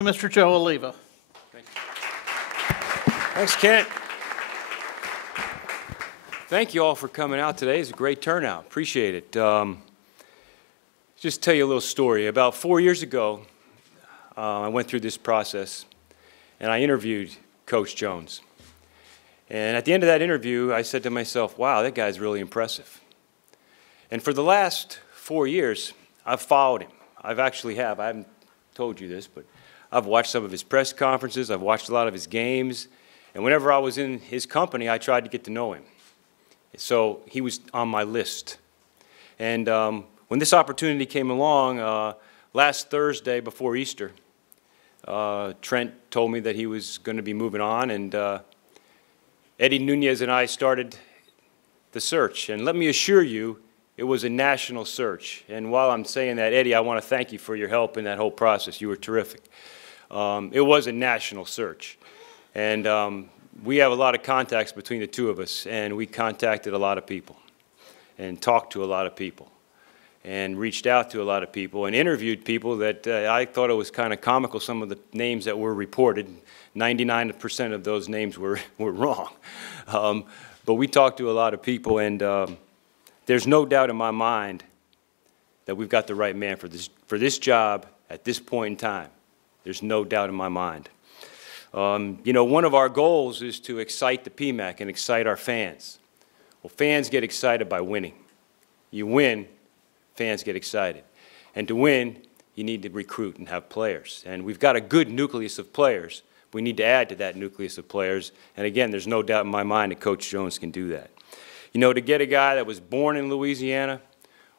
Mr. Joe Oliva. Thank you. Thanks, Kent. Thank you all for coming out today. It's a great turnout. Appreciate it. Just tell you a little story. About 4 years ago, I went through this process, and I interviewed Coach Jones. And at the end of that interview, I said to myself, wow, that guy's really impressive. And for the last 4 years, I've followed him. I haven't told you this, but I've watched some of his press conferences. I've watched a lot of his games. And whenever I was in his company, I tried to get to know him. So he was on my list. And when this opportunity came along, last Thursday before Easter, Trent told me that he was going to be moving on, and Eddie Nunez and I started the search. And let me assure you, it was a national search. And while I'm saying that, Eddie, I want to thank you for your help in that whole process. You were terrific. It was a national search. And we have a lot of contacts between the two of us, and we contacted a lot of people and talked to a lot of people and reached out to a lot of people and interviewed people that I thought it was kind of comical, some of the names that were reported. 99% of those names were wrong. But we talked to a lot of people, and there's no doubt in my mind that we've got the right man for this job at this point in time. There's no doubt in my mind. You know, one of our goals is to excite the PMAC and excite our fans. Well, fans get excited by winning. You win, fans get excited. And to win, you need to recruit and have players. And we've got a good nucleus of players. We need to add to that nucleus of players. And again, there's no doubt in my mind that Coach Jones can do that. You know, to get a guy that was born in Louisiana,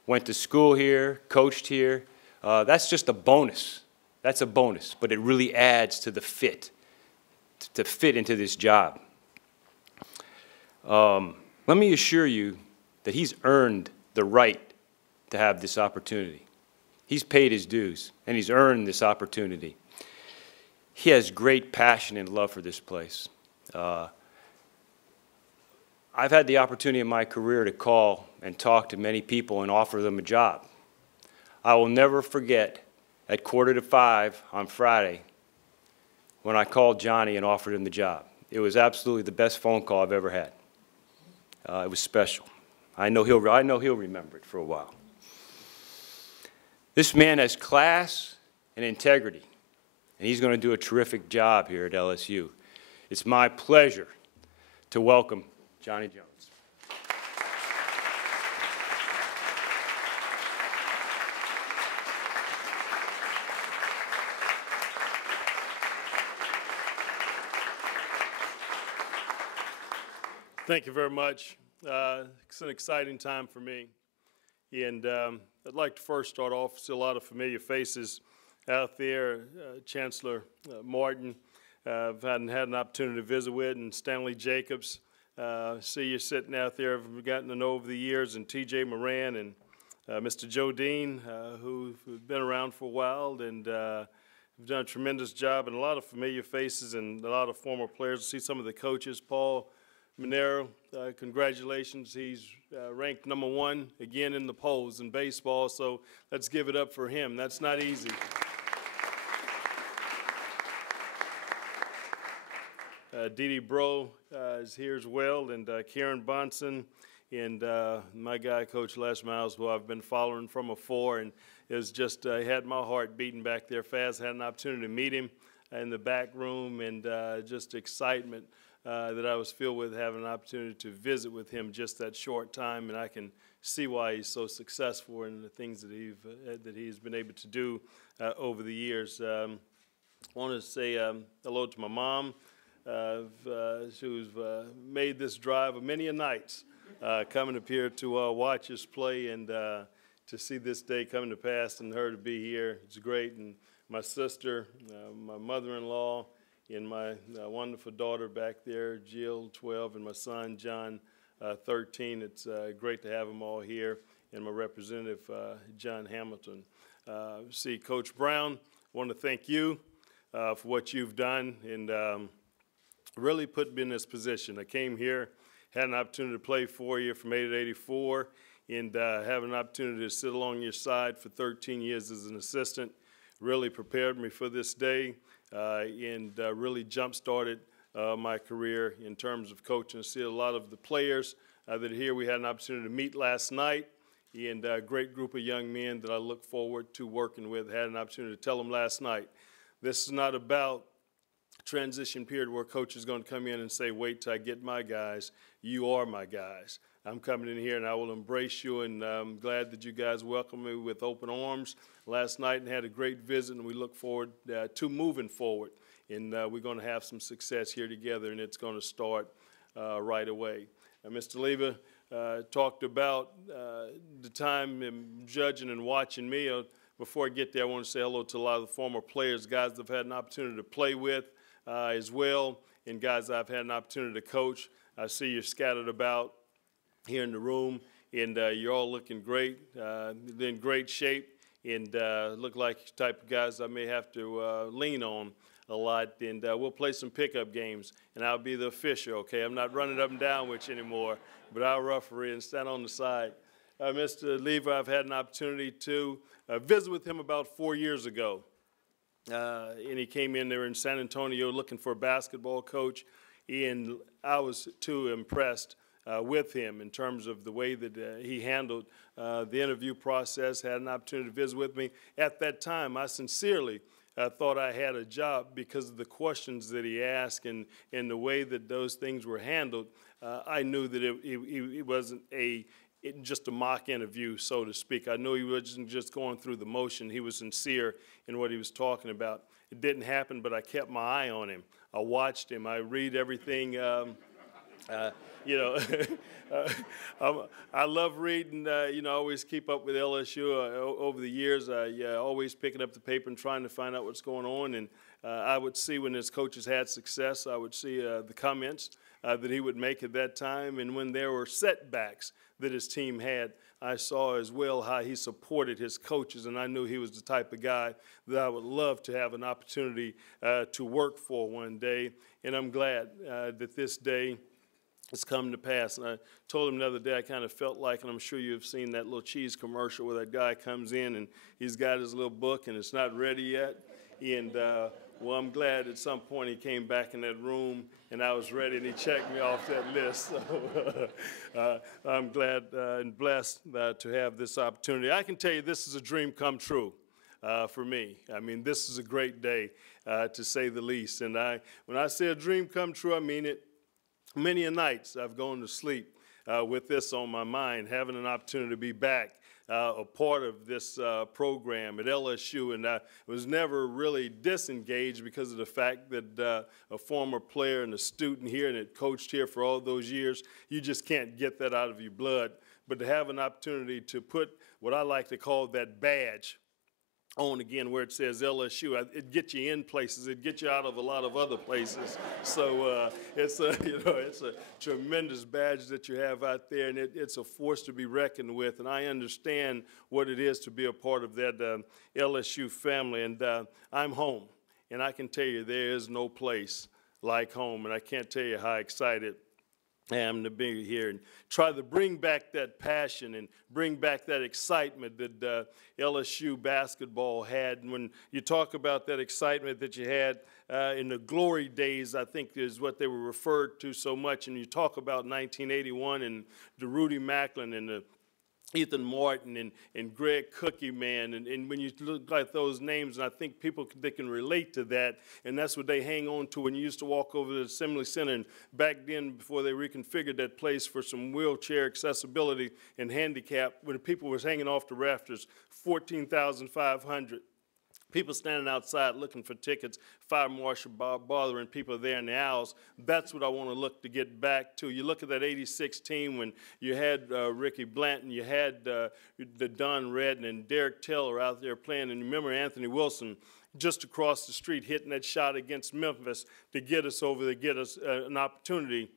went to school here, coached here, that's just a bonus. That's a bonus, but it really adds to the fit, to fit into this job. Let me assure you that he's earned the right to have this opportunity. He's paid his dues, and he's earned this opportunity. He has great passion and love for this place. I've had the opportunity in my career to call and talk to many people and offer them a job. I will never forget at 4:45 on Friday when I called Johnny and offered him the job. It was absolutely the best phone call I've ever had. It was special. I know he'll remember it for a while. This man has class and integrity, and he's going to do a terrific job here at LSU. It's my pleasure to welcome Johnny Jones. Thank you very much. It's an exciting time for me. And I'd like to first start off, see a lot of familiar faces out there. Chancellor Martin, I've had an opportunity to visit with, and Stanley Jacobs. See you sitting out there, I've gotten to know over the years, and T.J. Moran and Mr. Joe Dean, who've been around for a while and have done a tremendous job, and a lot of familiar faces and a lot of former players. See some of the coaches, Paul Monero, congratulations. He's ranked #1 again in the polls in baseball, so let's give it up for him. That's not easy. Dee Bro is here as well, and Karen Bonson, and my guy, Coach Les Miles, who I've been following from afar, and is just had my heart beating back there fast. Had an opportunity to meet him in the back room, and just excitement that I was filled with having an opportunity to visit with him just that short time, and I can see why he's so successful in the things that he's been able to do over the years. I want to say hello to my mom, who's made this drive of many a nights coming up here to watch us play, and to see this day coming to pass and her to be here. It's great. And my sister, my mother-in-law, and my wonderful daughter back there, Jill, 12, and my son, John, 13. It's great to have them all here, and my representative, John Hamilton. See, Coach Brown, I want to thank you for what you've done and really put me in this position. I came here, had an opportunity to play for you from 80 to 84, and have an opportunity to sit along your side for 13 years as an assistant. Really prepared me for this day. and really jump-started my career in terms of coaching. See a lot of the players that are here we had an opportunity to meet last night, and a great group of young men that I look forward to working with. Had an opportunity to tell them last night, this is not about transition period where coach is going to come in and say, wait till I get my guys. You are my guys. I'm coming in here and I will embrace you, and I'm glad that you guys welcomed me with open arms last night and had a great visit, and we look forward to moving forward. And we're going to have some success here together, and it's going to start right away. Mr. Leva talked about the time in judging and watching me. Before I get there, I want to say hello to a lot of the former players, guys I've had an opportunity to play with as well, and guys I've had an opportunity to coach. I see you're scattered about here in the room, and you're all looking great, in great shape, and look like the type of guys I may have to lean on a lot. And we'll play some pickup games, and I'll be the official, okay? I'm not running up and down with you anymore, but I'll referee and stand on the side. Mr. Lever, I've had an opportunity to visit with him about 4 years ago. And he came in there in San Antonio looking for a basketball coach, and I was too impressed with him in terms of the way that he handled the interview process, had an opportunity to visit with me. At that time, I sincerely thought I had a job because of the questions that he asked and the way that those things were handled. I knew that it wasn't just a mock interview, so to speak. I knew he wasn't just going through the motion. He was sincere in what he was talking about. It didn't happen, but I kept my eye on him. I watched him. I read everything. You know, I love reading. You know, I always keep up with LSU over the years. Always picking up the paper and trying to find out what's going on. And I would see when his coaches had success, I would see the comments that he would make at that time. And when there were setbacks that his team had, I saw as well how he supported his coaches, and I knew he was the type of guy that I would love to have an opportunity to work for one day. And I'm glad that this day has come to pass. And I told him the other day I kind of felt like, and I'm sure you've seen that little cheese commercial where that guy comes in and he's got his little book and it's not ready yet. And well, I'm glad at some point he came back in that room and I was ready and he checked me off that list. So I'm glad and blessed to have this opportunity. I can tell you this is a dream come true for me. I mean, this is a great day to say the least. And when I say a dream come true, I mean it. Many a nights I've gone to sleep with this on my mind, having an opportunity to be back a part of this program at LSU, and I was never really disengaged because of the fact that a former player and a student here and had coached here for all those years, you just can't get that out of your blood. But to have an opportunity to put what I like to call that badge on again where it says LSU, it gets you in places, it gets you out of a lot of other places. So it's a tremendous badge that you have out there, and it's a force to be reckoned with. And I understand what it is to be a part of that LSU family. And I'm home, and I can tell you there is no place like home. And I can't tell you how excited I am to be here and try to bring back that passion and bring back that excitement that LSU basketball had. And when you talk about that excitement that you had in the glory days, I think is what they were referred to so much. And you talk about 1981 and the Rudy Macklin and the Ethan Martin and Greg Cookie, man, and when you look at those names, and I think they can relate to that, and that's what they hang on to when you used to walk over to the Assembly Center, and back then, before they reconfigured that place for some wheelchair accessibility and handicap, when people was hanging off the rafters, 14,500. People standing outside looking for tickets, fire marshal bothering people there in the aisles. That's what I want to look to get back to. You look at that 86 team when you had Ricky Blanton, you had the Don Redden and Derek Taylor out there playing, and remember Anthony Wilson just across the street hitting that shot against Memphis to get us over, to get us an opportunity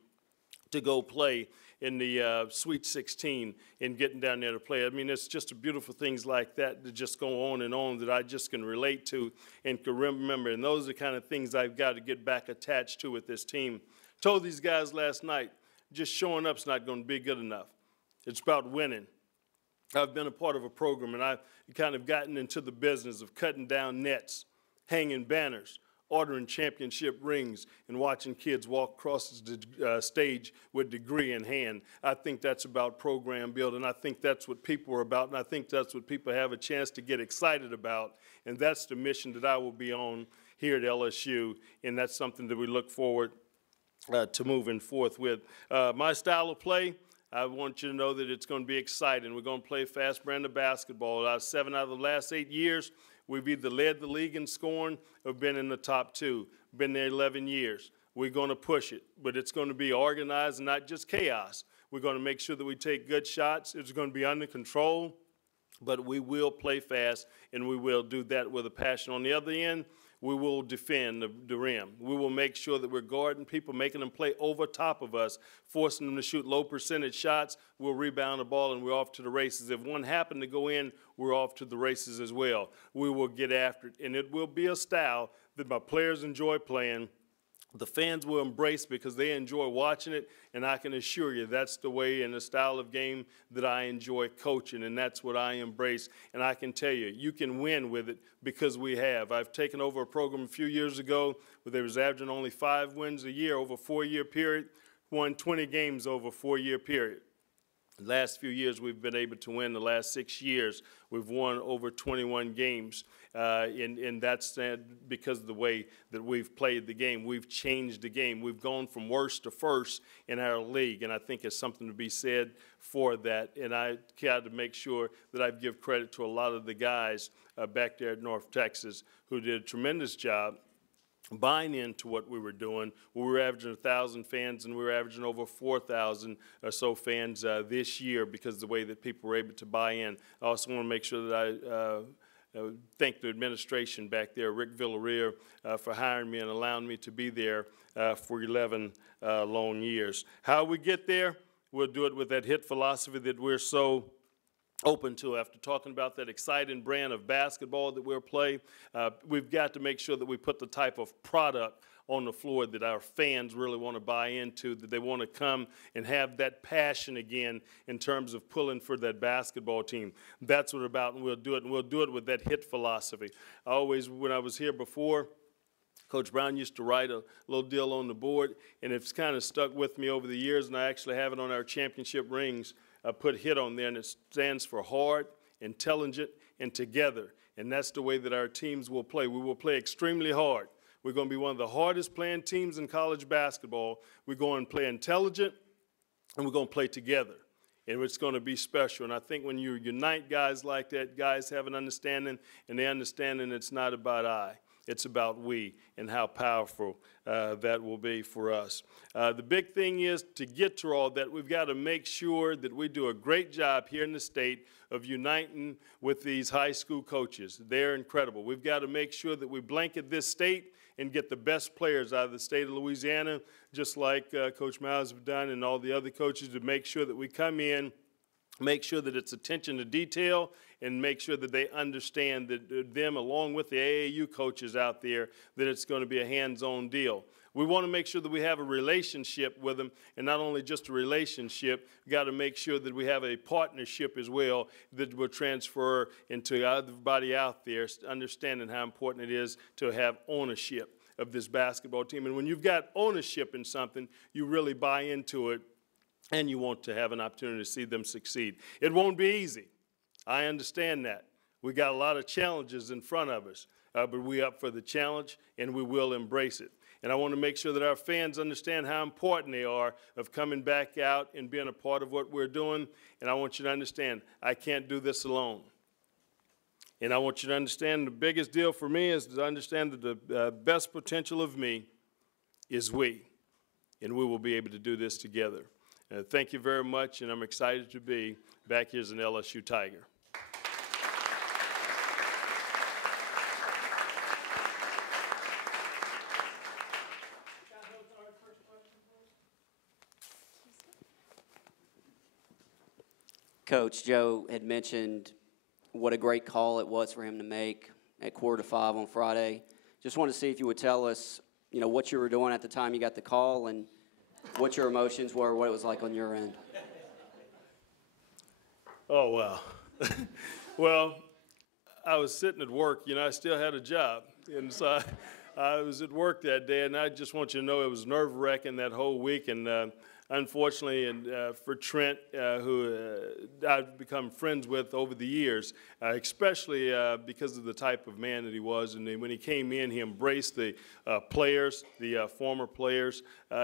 to go play in the Sweet 16 and getting down there to play. I mean, it's just beautiful things like that that just go on and on that I just can relate to and can remember. And those are the kind of things I've got to get back attached to with this team. Told these guys last night, just showing up's not going to be good enough. It's about winning. I've been a part of a program, and I've kind of gotten into the business of cutting down nets, hanging banners, ordering championship rings and watching kids walk across the stage with degree in hand. I think that's about program building. I think that's what people are about, and I think that's what people have a chance to get excited about. And that's the mission that I will be on here at LSU, and that's something that we look forward to moving forth with. My style of play, I want you to know that it's going to be exciting. We're going to play fast brand of basketball. 7 out of the last 8 years, we've either led the league in scoring or been in the top 2. Been there 11 years. We're going to push it, but it's going to be organized and not just chaos. We're going to make sure that we take good shots. It's going to be under control, but we will play fast, and we will do that with a passion. On the other end, we will defend the rim. We will make sure that we're guarding people, making them play over top of us, forcing them to shoot low percentage shots. We'll rebound the ball, and we're off to the races. If one happened to go in, we're off to the races as well. We will get after it, and it will be a style that my players enjoy playing. The fans will embrace because they enjoy watching it, and I can assure you that's the way and the style of game that I enjoy coaching, and that's what I embrace. And I can tell you, you can win with it because we have. I've taken over a program a few years ago where they was averaging only 5 wins a year over a 4-year period, won 20 games over a 4-year period. The last few years we've been able to win. The last 6 years we've won over 21 games, and that's because of the way that we've played the game. We've changed the game. We've gone from worst to first in our league, and I think it's something to be said for that. And I got to make sure that I give credit to a lot of the guys back there at North Texas who did a tremendous job buying into what we were doing. We were averaging 1,000 fans, and we were averaging over 4,000 or so fans this year because of the way that people were able to buy in. I also want to make sure that I thank the administration back there, Rick Villarreal, for hiring me and allowing me to be there for 11 long years. How we get there, we'll do it with that hit philosophy that we're so open to. After talking about that exciting brand of basketball that we'll play, we've got to make sure that we put the type of product on the floor that our fans really want to buy into, that they want to come and have that passion again in terms of pulling for that basketball team. That's what we're about, and we'll do it, and we'll do it with that hit philosophy. I always, when I was here before, Coach Brown used to write a little deal on the board, and it's kind of stuck with me over the years, and I actually have it on our championship rings. I put HIT on there, and it stands for hard, intelligent, and together. And that's the way that our teams will play. We will play extremely hard. We're going to be one of the hardest playing teams in college basketball. We're going to play intelligent, and we're going to play together. And it's going to be special. And I think when you unite guys like that, guys have an understanding, and they understand that it's not about I. It's about we and how powerful that will be for us. The big thing is to get to all that, we've got to make sure that we do a great job here in the state of uniting with these high school coaches. They're incredible. We've got to make sure that we blanket this state and get the best players out of the state of Louisiana, just like Coach Miles have done and all the other coaches, to make sure that we come in, make sure that it's attention to detail, and make sure that they understand that them, along with the AAU coaches out there, that it's going to be a hands-on deal. We want to make sure that we have a relationship with them, and not only just a relationship, we've got to make sure that we have a partnership as well that will transfer into everybody out there, understanding how important it is to have ownership of this basketball team. And when you've got ownership in something, you really buy into it, and you want to have an opportunity to see them succeed. It won't be easy. I understand that. We got a lot of challenges in front of us, but we're up for the challenge, and we will embrace it. And I want to make sure that our fans understand how important they are of coming back out and being a part of what we're doing. And I want you to understand, I can't do this alone. And I want you to understand the biggest deal for me is to understand that the best potential of me is we. And we will be able to do this together. Thank you very much, and I'm excited to be back here as an LSU Tiger. Coach, Joe had mentioned what a great call it was for him to make at 4:45 on Friday. Just wanted to see if you would tell us, what you were doing at the time you got the call and what your emotions were, what it was like on your end. Oh, wow. Well, I was sitting at work. I still had a job. And so I was at work that day, and I just want you to know it was nerve-wracking that whole week. And unfortunately, and for Trent, who I've become friends with over the years, especially because of the type of man that he was. And when he came in, he embraced the players, the former players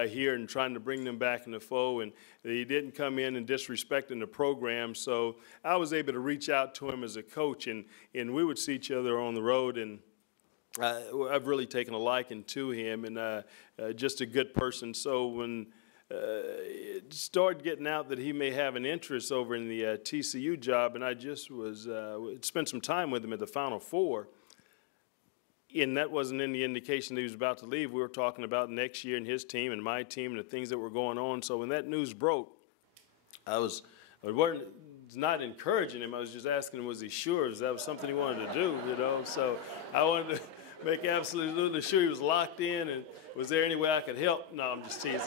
here, and trying to bring them back in the fold. And he didn't come in and disrespecting the program. So I was able to reach out to him as a coach, and we would see each other on the road. And I've really taken a liking to him, and just a good person. So when it started getting out that he may have an interest over in the TCU job, and I just spent some time with him at the Final Four, and that wasn't any indication that he was about to leave. We were talking about next year and his team and my team and the things that were going on. So when that news broke, I wasn't not encouraging him. I was just asking him, was he sure? That was something he wanted to do, you know? So I wanted to make absolutely sure he was locked in, and was there any way I could help? No, I'm just teasing.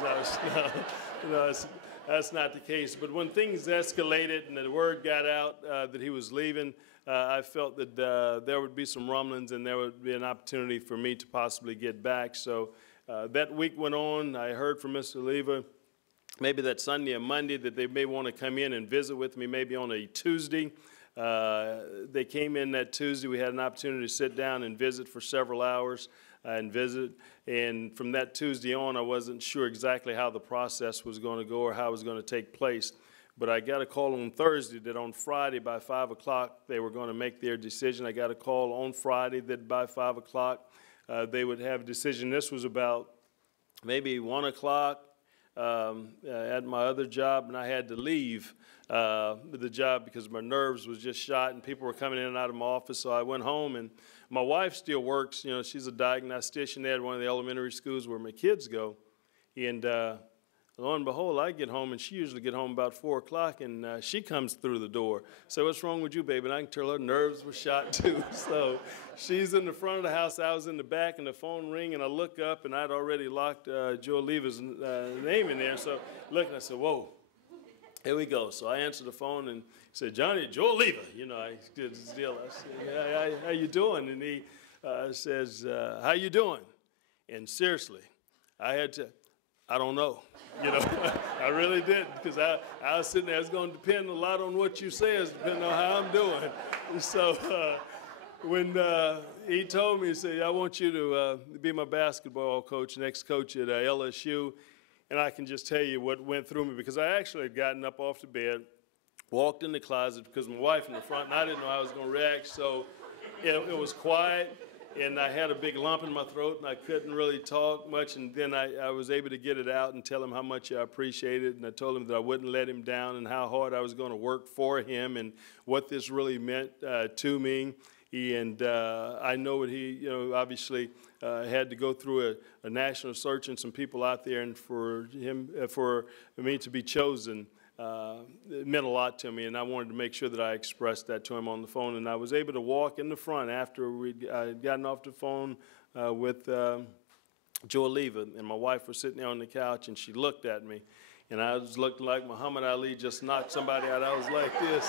That's not the case. But when things escalated and the word got out that he was leaving, I felt that there would be some rumblings and there would be an opportunity for me to possibly get back. So that week went on. I heard from Mr. Lever maybe that Sunday or Monday that they may want to come in and visit with me maybe on a Tuesday. They came in that Tuesday. We had an opportunity to sit down and visit for several hours and visit. And from that Tuesday on, I wasn't sure exactly how the process was going to go or how it was going to take place. But I got a call on Thursday that on Friday by 5 o'clock they were going to make their decision. I got a call on Friday that by 5 o'clock they would have a decision. This was about maybe 1 o'clock at my other job, and I had to leave the job because my nerves was just shot and people were coming in and out of my office. So I went home, and my wife still works. You know, she's a diagnostician there at one of the elementary schools where my kids go. And lo and behold, I get home, and she usually get home about 4 o'clock, and she comes through the door. So what's wrong with you, baby? And I can tell her nerves were shot too. So she's in the front of the house, I was in the back, and the phone ring, and I look up, and I'd already locked Joe Lever's name in there. So looking, I said, whoa. Here we go. So I answered the phone and said, Johnny, Joel Lever. You know, I did this deal. I said, how you doing? And he says, how you doing? And seriously, I don't know. You know, I really didn't, because I was sitting there. It's going to depend a lot on what you say, depending on how I'm doing. So when he told me, he said, I want you to be my basketball coach, next coach at LSU. And I can just tell you what went through me, because I actually had gotten up off the bed, walked in the closet because my wife in the front, and I didn't know how I was going to react. So it was quiet, and I had a big lump in my throat, and I couldn't really talk much. And then I was able to get it out and tell him how much I appreciated. And I told him that I wouldn't let him down and how hard I was going to work for him and what this really meant to me. And I know what he, you know, obviously had to go through a national search and some people out there, and for me to be chosen, it meant a lot to me, and I wanted to make sure that I expressed that to him on the phone. And I was able to walk in the front after I'd gotten off the phone with Joe Lever, and my wife was sitting there on the couch, and she looked at me. And I was looking like Muhammad Ali just knocked somebody out. I was like this.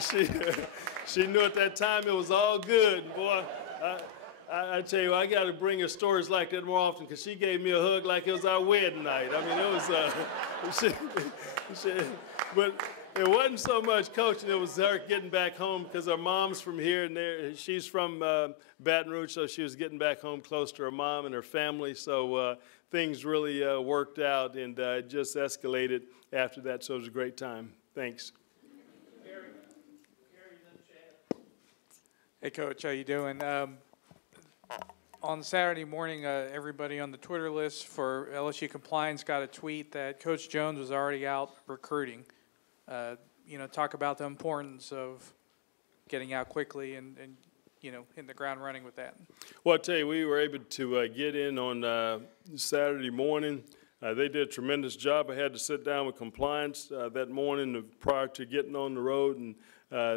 So she knew at that time it was all good. Boy, I tell you, I got to bring her stories like that more often, because she gave me a hug like it was our wedding night. I mean, it was, but it wasn't so much coaching. It was her getting back home, because her mom's from here, and she's from Baton Rouge, so she was getting back home close to her mom and her family. So things really worked out, and it just escalated after that, so it was a great time. Thanks. Hey, Coach, how you doing? On Saturday morning, everybody on the Twitter list for LSU Compliance got a tweet that Coach Jones was already out recruiting. You know, talk about the importance of getting out quickly and you know, hitting the ground running with that. Well, I'll tell you, we were able to get in on Saturday morning. They did a tremendous job. I had to sit down with compliance that morning prior to getting on the road, and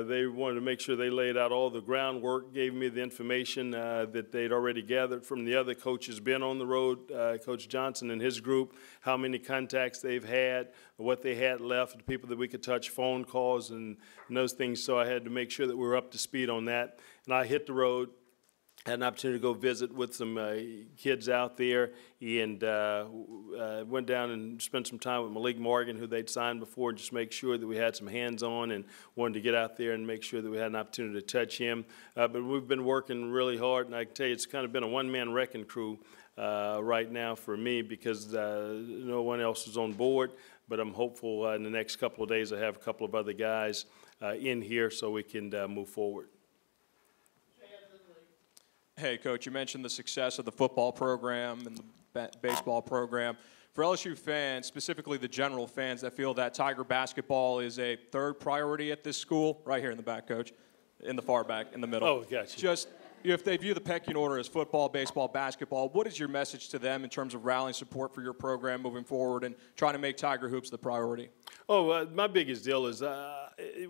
they wanted to make sure they laid out all the groundwork, gave me the information that they'd already gathered from the other coaches been on the road, Coach Johnson and his group, how many contacts they've had, what they had left, the people that we could touch, phone calls and those things. So I had to make sure that we were up to speed on that. And I hit the road had an opportunity to go visit with some kids out there, and went down and spent some time with Malik Morgan, who they'd signed before, just make sure that we had some hands-on, and wanted to get out there and make sure that we had an opportunity to touch him. But we've been working really hard, and I can tell you it's kind of been a one-man wrecking crew right now for me, because no one else is on board. But I'm hopeful in the next couple of days I have a couple of other guys in here so we can move forward. Hey, Coach, you mentioned the success of the football program and the baseball program. For LSU fans, specifically the general fans that feel that Tiger basketball is a third priority at this school, right here in the back, Coach, in the far back, in the middle. Oh, gotcha. Just, if they view the pecking order as football, baseball, basketball, what is your message to them in terms of rallying support for your program moving forward and trying to make Tiger hoops the priority? Oh, my biggest deal is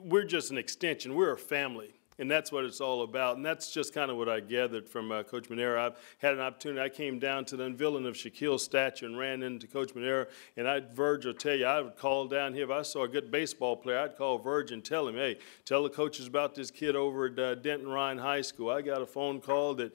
we're just an extension. We're a family. And that's what it's all about. And that's just kind of what I gathered from Coach Manera. I've had an opportunity. I came down to the unveiling of Shaquille's statue and ran into Coach Manera. And Verge will tell you, I would call down here. If I saw a good baseball player, I'd call Verge and tell him, hey, tell the coaches about this kid over at Denton Ryan High School. I got a phone call that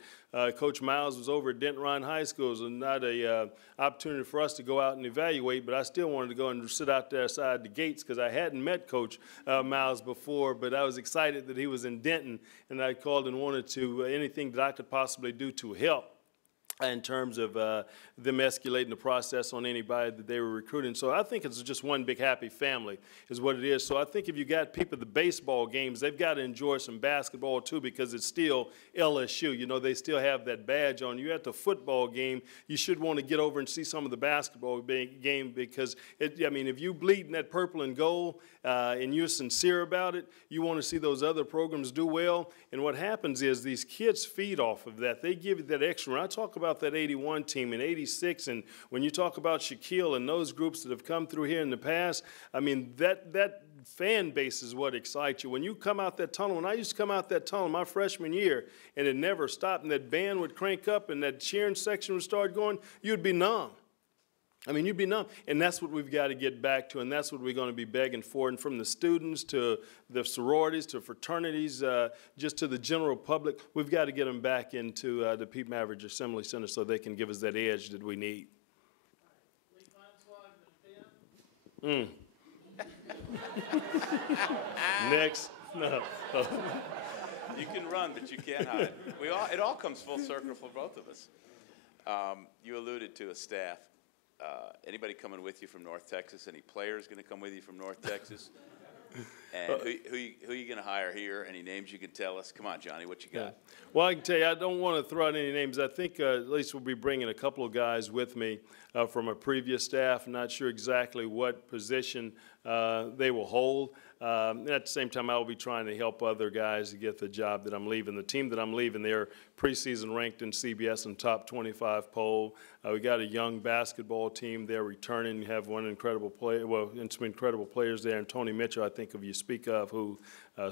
Coach Miles was over at Denton Ryan High School. It was not a opportunity for us to go out and evaluate, but I still wanted to go and sit out there outside the gates because I hadn't met Coach Miles before, but I was excited that he was in Denton, and I called and wanted to anything that I could possibly do to help in terms of them escalating the process on anybody that they were recruiting. So I think it's just one big happy family is what it is. So I think if you got people at the baseball games, they've got to enjoy some basketball too, because it's still LSU. You know, they still have that badge on. You at the football game, you should want to get over and see some of the basketball game, because, if you bleed in that purple and gold and you're sincere about it, you want to see those other programs do well. And what happens is these kids feed off of that. They give you that extra. When I talk about that 81 team and 86, and when you talk about Shaquille and those groups that have come through here in the past, that fan base is what excites you. When you come out that tunnel, when I used to come out that tunnel my freshman year, and it never stopped, and that band would crank up and that cheering section would start going, you'd be numb. You'd be numb. And that's what we've got to get back to, and that's what we're going to be begging for. And from the students to the sororities to fraternities, just to the general public, we've got to get them back into the Pete Maverick Assembly Center so they can give us that edge that we need. Next. No. You can run, but you can't hide. It all comes full circle for both of us. You alluded to a staff. Anybody coming with you from North Texas? Any players going to come with you from North Texas? And who you going to hire here? Any names you can tell us? Come on, Johnny, what you got? Well, I can tell you, I don't want to throw out any names. I think at least we'll be bringing a couple of guys with me from a previous staff. I'm not sure exactly what position they will hold. At the same time, I will be trying to help other guys to get the job that I'm leaving. The team that I'm leaving, they're preseason ranked in CBS in top 25 poll. We got a young basketball team. They're returning. You have one incredible player, and some incredible players there. And Tony Mitchell, I think of you speak of, who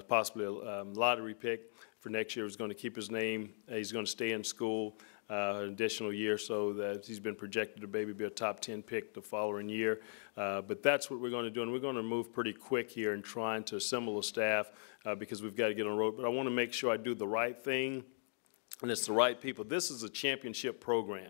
possibly a lottery pick for next year, is going to keep his name. He's going to stay in school an additional year, so that he's been projected to maybe be a top 10 pick the following year. But that's what we're going to do, and we're going to move pretty quick here in trying to assemble a staff because we've got to get on the road. But I want to make sure I do the right thing, and it's the right people. This is a championship program.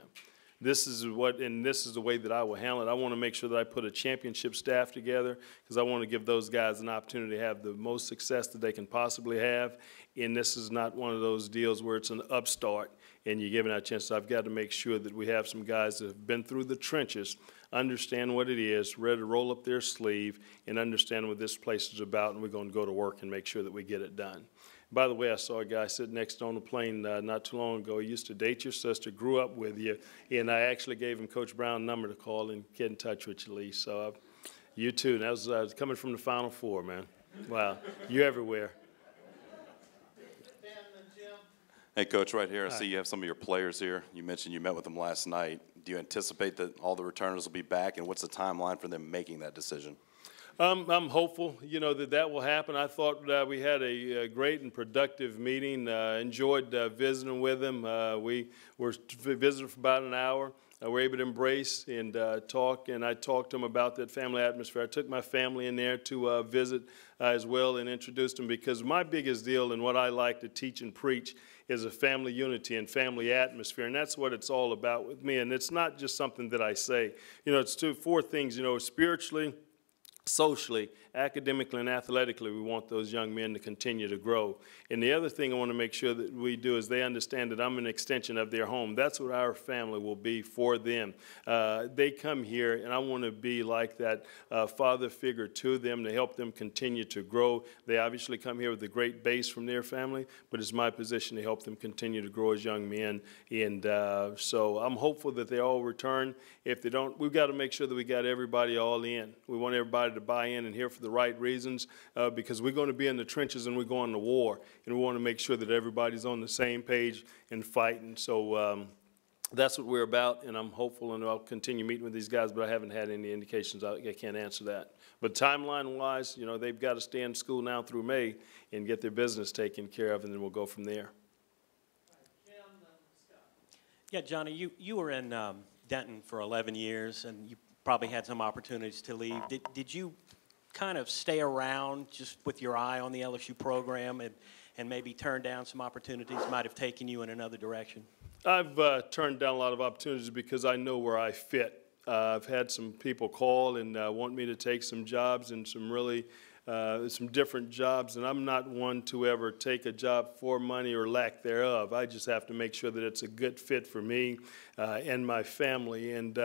This is the way that I will handle it. I want to make sure that I put a championship staff together because I want to give those guys an opportunity to have the most success that they can possibly have. And this is not one of those deals where it's an upstart and you're giving out a chance. So I've got to make sure that we have some guys that have been through the trenches, understand what it is, ready to roll up their sleeve, and understand what this place is about, and we're going to go to work and make sure that we get it done. By the way, I saw a guy sitting next on the plane not too long ago. He used to date your sister, grew up with you, and I actually gave him Coach Brown's number to call and get in touch with you, Lee. So you too. And that was coming from the Final Four, man. Wow, you're everywhere. Hey, Coach, right here, I see you have some of your players here. You mentioned you met with them last night. Do you anticipate that all the returners will be back, and what's the timeline for them making that decision? I'm hopeful, that will happen. I thought we had a great and productive meeting. Enjoyed visiting with him. We were visiting for about an hour. We were able to embrace and talk, and I talked to him about that family atmosphere. I took my family in there to visit as well and introduced them, because my biggest deal and what I like to teach and preach is a family unity and family atmosphere, and that's what it's all about with me. And it's not just something that I say. It's four things, spiritually, socially, academically, and athletically. We want those young men to continue to grow. And the other thing I want to make sure that we do is they understand that I'm an extension of their home. That's what our family will be for them. They come here, and I want to be like that father figure to them to help them continue to grow. They obviously come here with a great base from their family, but it's my position to help them continue to grow as young men. And so I'm hopeful that they all return. If they don't, we've got to make sure that we got everybody all in. We want everybody to buy in and here for the right reasons, because we're going to be in the trenches and we're going to war, and we want to make sure that everybody's on the same page and fighting. So that's what we're about, and I'm hopeful, and I'll continue meeting with these guys, but I haven't had any indications. I can't answer that. But timeline-wise, they've got to stay in school now through May and get their business taken care of, and then we'll go from there. Yeah, Johnny, you were in Denton for 11 years, and you probably had some opportunities to leave. Did you kind of stay around just with your eye on the LSU program and maybe turn down some opportunities might have taken you in another direction? I've turned down a lot of opportunities because I know where I fit. I've had some people call and want me to take some jobs and some different jobs, and I'm not one to ever take a job for money or lack thereof. I just have to make sure that it's a good fit for me and my family. And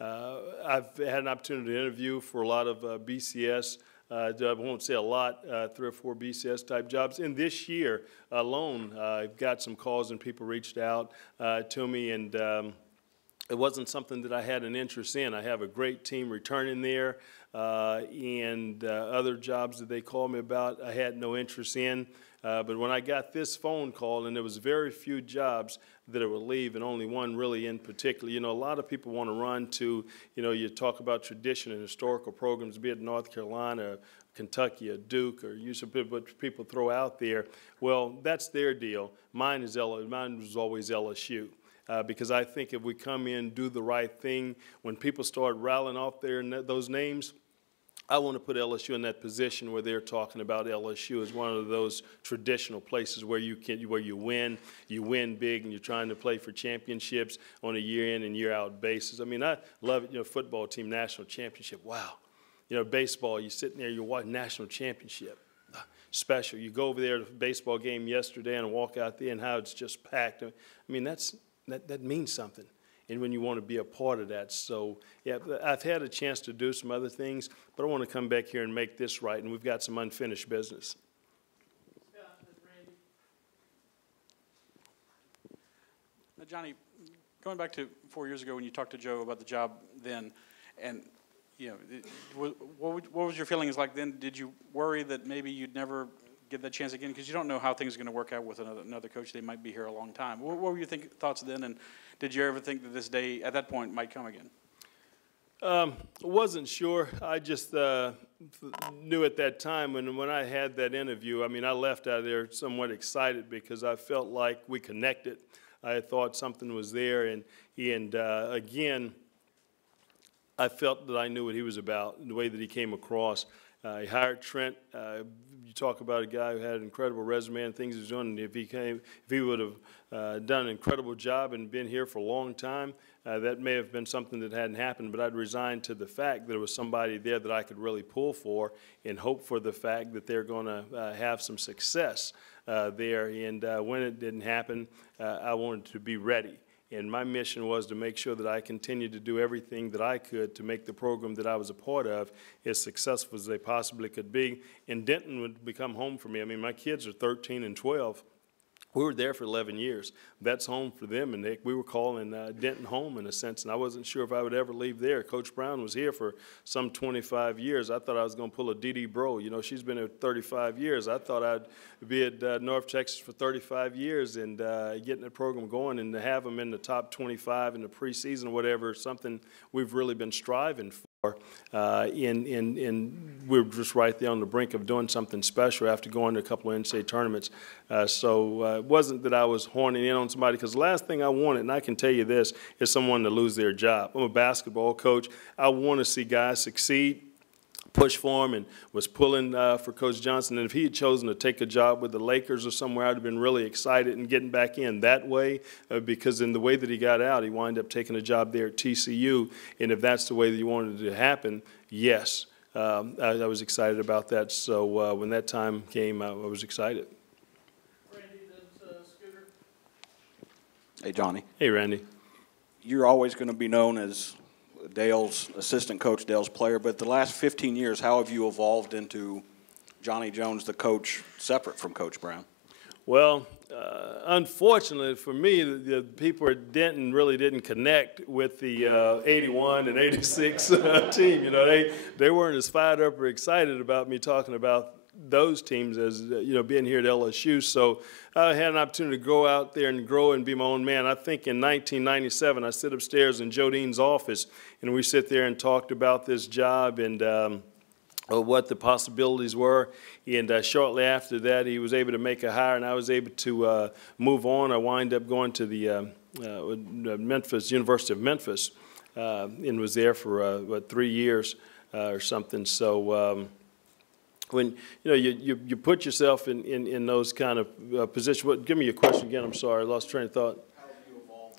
I've had an opportunity to interview for a lot of BCS. I won't say a lot, 3 or 4 BCS type jobs. And this year alone, I've got some calls and people reached out to me, and it wasn't something that I had an interest in. I have a great team returning there, and other jobs that they called me about I had no interest in. But when I got this phone call, and there was very few jobs that I would leave, and only one really in particular. A lot of people want to run to, you talk about tradition and historical programs, be it North Carolina, Kentucky, or Duke, or what people throw out there. Well, that's their deal. Mine was always LSU. Because I think if we come in, do the right thing, when people start rattling off those names, I want to put LSU in that position where they're talking about LSU as one of those traditional places where you win big, and you're trying to play for championships on a year in and year out basis. I mean, I love it. Football team national championship. Wow. Baseball, you're sitting there, you're watching national championship. Special. You go over there to a baseball game yesterday and walk out there, and how it's just packed. I mean, that means something, and when you want to be a part of that. So, yeah, I've had a chance to do some other things, but I want to come back here and make this right, and we've got some unfinished business. Now, Johnny, going back to 4 years ago when you talked to Joe about the job then, and what was your feelings like then? Did you worry that maybe you'd never get that chance again, because you don't know how things are going to work out with another coach? They might be here a long time. What were your thoughts then, and did you ever think that this day at that point might come again? Wasn't sure. I just knew at that time when I had that interview, I left out of there somewhat excited because I felt like we connected. I thought something was there, and again, I felt that I knew what he was about, the way that he came across. He hired Trent. You talk about a guy who had an incredible resume and things he was doing. If he would have done an incredible job and been here for a long time, that may have been something that hadn't happened. But I'd resigned to the fact that there was somebody there that I could really pull for and hope for the fact that they're going to have some success there. And when it didn't happen, I wanted to be ready. And my mission was to make sure that I continued to do everything that I could to make the program that I was a part of as successful as they possibly could be. And Denton would become home for me. My kids are 13 and 12. We were there for 11 years. That's home for them, and we were calling Denton home in a sense, and I wasn't sure if I would ever leave there. Coach Brown was here for some 25 years. I thought I was going to pull a Dee Bro. She's been here 35 years. I thought I'd be at North Texas for 35 years and getting the program going, and to have them in the top 25 in the preseason or whatever is something we've really been striving for. we're just right there on the brink of doing something special after going to a couple of NCAA tournaments. So it wasn't that I was horning in on somebody, because the last thing I wanted, and I can tell you this, is someone to lose their job. I'm a basketball coach. I want to see guys succeed, push for him, and was pulling for Coach Johnson. And if he had chosen to take a job with the Lakers or somewhere, I'd have been really excited and getting back in that way, because in the way that he got out, he wound up taking a job there at TCU. And if that's the way that you wanted it to happen, yes, I was excited about that. So when that time came, I was excited. Hey, Johnny. Hey, Randy. You're always going to be known as Dale's assistant coach, Dale's player, but the last 15 years, how have you evolved into Johnny Jones, the coach, separate from Coach Brown? Well, unfortunately for me, the people at Denton really didn't connect with the 81 and 86 team. You know, they weren't as fired up or excited about me talking about those teams as, you know, being here at LSU. So I had an opportunity to go out there and grow and be my own man. I think in 1997, I sit upstairs in Joe Dean's office, and we sit there and talked about this job and what the possibilities were. And shortly after that, he was able to make a hire, and I was able to move on. I wind up going to the University of Memphis, and was there for, 3 years or something. So when you put yourself in those kind of positions. Give me your question again. I'm sorry, I lost train of thought.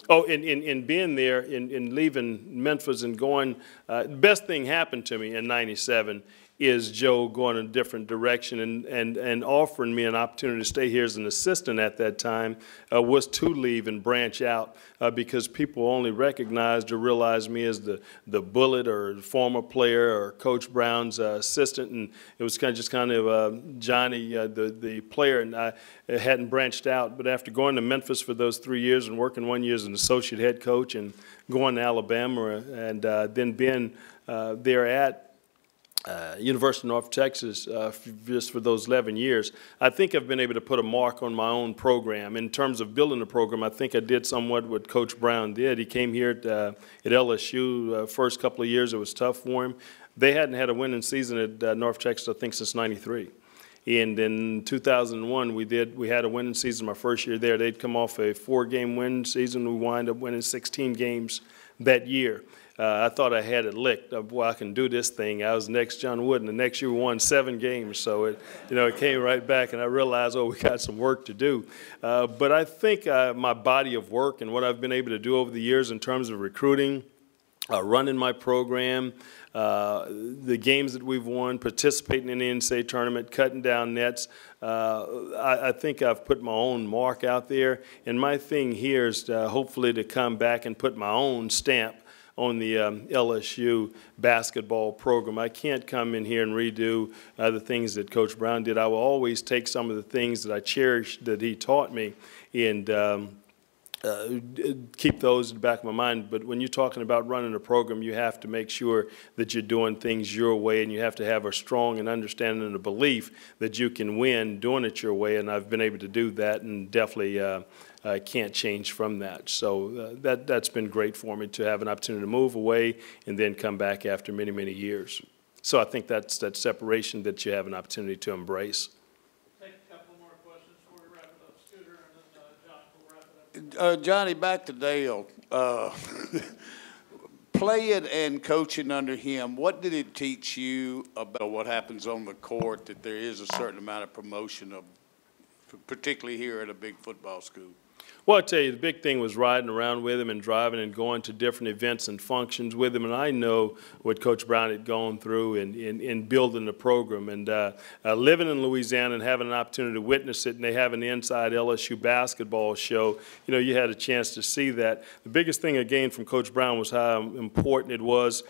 Oh, in being there, in leaving Memphis and going, the best thing happened to me in '97 is Joe going in a different direction and offering me an opportunity to stay here as an assistant at that time, was to leave and branch out, because people only recognized or realized me as the Bullet or former player or Coach Brown's assistant, and it was kind of Johnny, the player, and I hadn't branched out. But after going to Memphis for those 3 years and working 1 year as an associate head coach and going to Alabama and then being there at University of North Texas just for those 11 years, I think I've been able to put a mark on my own program. In terms of building the program, I think I did somewhat what Coach Brown did. He came here at LSU. First couple of years, it was tough for him. They hadn't had a winning season at North Texas, I think, since '93. And in 2001, we had a winning season my first year there. They'd come off a 4-game winning season. We wind up winning 16 games that year. I thought I had it licked. Boy, I can do this thing. I was next John Wooden. The next year we won 7 games. So it came right back, and I realized, we got some work to do. But I think my body of work and what I've been able to do over the years in terms of recruiting, running my program, the games that we've won, participating in the NCAA tournament, cutting down nets, I think I've put my own mark out there. And my thing here is hopefully to come back and put my own stamp on the LSU basketball program. I can't come in here and redo the things that Coach Brown did. I will always take some of the things that I cherish that he taught me and keep those in the back of my mind. But when you're talking about running a program, you have to make sure that you're doing things your way, and you have to have a strong and understanding and a belief that you can win doing it your way, and I've been able to do that, and definitely can't change from that. So that's been great for me to have an opportunity to move away and then come back after many, many years. So I think that's that separation that you have an opportunity to embrace. Take a couple more questions before we wrap it up. Scooter, and then John will wrap it up. Johnny, back to Dale. Playing and coaching under him, what did it teach you about what happens on the court, that there is a certain amount of promotion, particularly here at a big football school? Well, I tell you, the big thing was riding around with him and driving and going to different events and functions with him. And I know what Coach Brown had gone through in building the program. And living in Louisiana and having an opportunity to witness it, and they have an Inside LSU basketball show, you had a chance to see that. The biggest thing I gained from Coach Brown was how important it was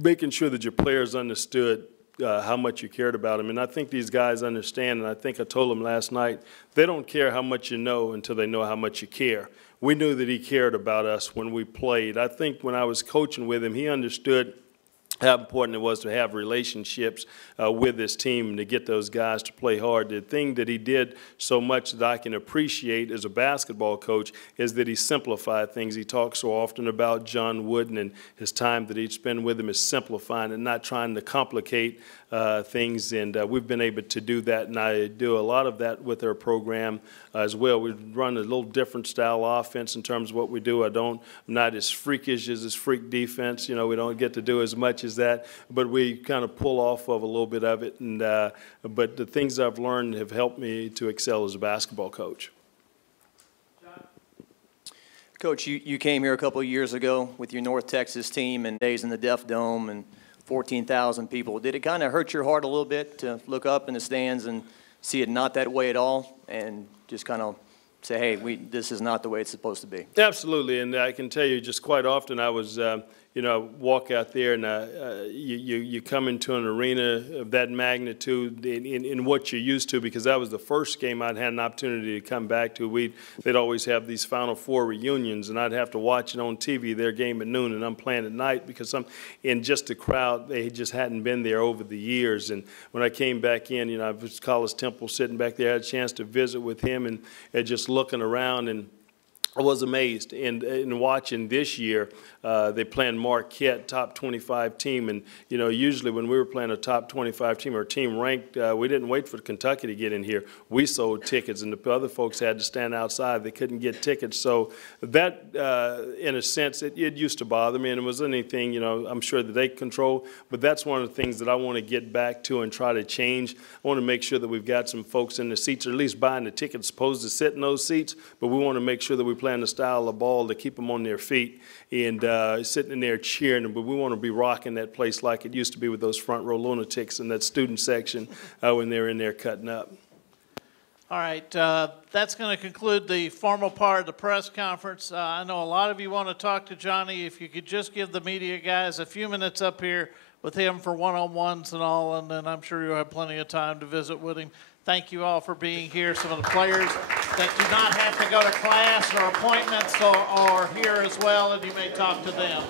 making sure that your players understood how much you cared about them. And I think these guys understand, and I think I told them last night, they don't care how much you know until they know how much you care. We knew that he cared about us when we played. I think when I was coaching with him, he understood how important it was to have relationships with this team and to get those guys to play hard. The thing that he did so much that I can appreciate as a basketball coach is that he simplified things. He talks so often about John Wooden and his time that he'd spend with him is simplifying and not trying to complicate things, and we've been able to do that, and I do a lot of that with our program as well. We run a little different style offense in terms of what we do. I'm not as freakish as this freak defense. You know, we don't get to do as much as that, but we kind of pull off of a little bit of it, and but the things I've learned have helped me to excel as a basketball coach. Coach, you came here a couple of years ago with your North Texas team and days in the Deaf Dome and 14,000 people. Did it kind of hurt your heart a little bit to look up in the stands and see it not that way at all and just kind of say, hey, this is not the way it's supposed to be? Absolutely, and I can tell you just quite often I was, you know, walk out there and you come into an arena of that magnitude in what you're used to, because that was the first game I'd had an opportunity to come back to. They'd always have these Final Four reunions, and I'd have to watch it on TV, their game at noon, and I'm playing at night because in just the crowd, they just hadn't been there over the years. And when I came back in, you know, I was Collis Temple sitting back there, I had a chance to visit with him and just looking around, and I was amazed in watching this year. They playing Marquette, top 25 team, and you know, usually when we were playing a top 25 team or team ranked, we didn't wait for Kentucky to get in here. We sold tickets, and the other folks had to stand outside. They couldn't get tickets. So that, in a sense, it used to bother me, and it was anything, you know, I'm sure that they control. But that's one of the things that I want to get back to and try to change. I want to make sure that we've got some folks in the seats, or at least buying the tickets, supposed to sit in those seats. But we want to make sure that we play the style of ball to keep them on their feet and sitting in there cheering. But we want to be rocking that place like it used to be with those front row lunatics in that student section when they're in there cutting up. All right, that's going to conclude the formal part of the press conference. I know a lot of you want to talk to Johnny. If you could just give the media guys a few minutes up here with him for one-on-ones and all, and then I'm sure you'll have plenty of time to visit with him. Thank you all for being here. Some of the players that do not have to go to class or appointments are here as well, and you may talk to them.